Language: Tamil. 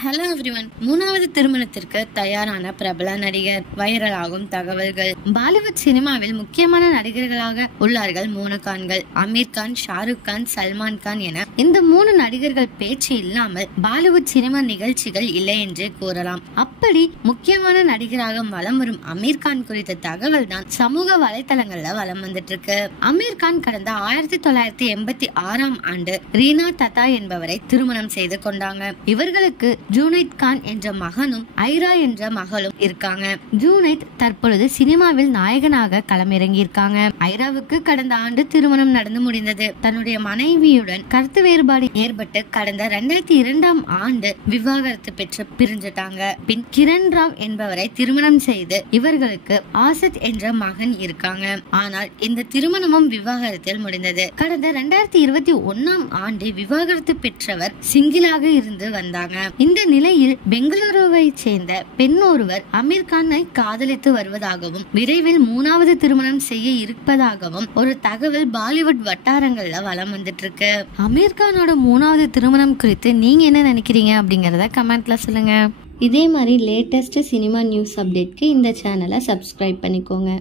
Hello everyone. மூணாவது திருமணத்திற்கு தயாரான பிரபல நடிகர். வைரலாகும் தகவல்கள். பாலிவுட் சினிமாவில் முக்கியமான நடிகர்களாக உள்ளார்கள் 3 கான்கள். அமீர் கான், ஷாருக் கான், சல்மான் கான் என இந்த 3 நடிகர்கள் பேச்சு இல்லாமல் பாலிவுட் சினிமா நிகழ்ச்சிகள் இல்லை என்றே கூறலாம். அப்படி முக்கியமான நடிகராக வலம் வரும் அமீர் கான் குறித்த தகவல் தான் சமூக வலைதளங்கள்ல வலம் வந்துட்டு இருக்கு. அமீர் கான் கடந்த 1986ஆம் ஆண்டு ரீனா தத்தா என்பவரை திருமணம் செய்து கொண்டாங்க. இவர்களுக்கு ஜூனைத் கான் என்ற மகனும் ஐரா என்ற மகளும் இருக்காங்க. ஜூனைத் தற்பொழுது சினிமாவில் நாயகனாக களமிறங்கி இருக்காங்க. ஐராவுக்கு கடந்த ஆண்டு திருமணம் நடந்து முடிந்தது. தன்னுடைய மனைவியுடன் கருத்து வேறுபாடு ஏற்பட்டு கடந்த 2002ஆம் ஆண்டு விவாகரத்து பெற்று பிரிஞ்சிட்டாங்க. பின் கிரண் ராவ் என்பவரை திருமணம் செய்து இவர்களுக்கு ஆசத் என்ற மகன் இருக்காங்க. ஆனால் இந்த திருமணமும் விவாகரத்தில் முடிந்தது. கடந்த 2021ஆம் ஆண்டு விவாகரத்து பெற்றவர் சிங்கிளாக இருந்து வந்தாங்க. இந்த நிலையில் பெங்களூருவை சேர்ந்த பெண் ஒருவர் அமீர் கானை காதலித்து வருவதாகவும் விரைவில் 3வது திருமணம் செய்ய இருப்பதாகவும் ஒரு தகவல் பாலிவுட் வட்டாரங்கள்ல வலம் வந்துட்டு இருக்கு. அமீர் கானோட 3வது திருமணம் குறித்து நீங்க என்ன நினைக்கிறீங்க அப்படிங்கறத கமெண்ட்ல சொல்லுங்க. இதே மாதிரி லேட்டஸ்ட் சினிமா நியூஸ் அப்டேட்க்கு இந்த சேனலை சப்ஸ்கிரைப் பண்ணிக்கோங்க.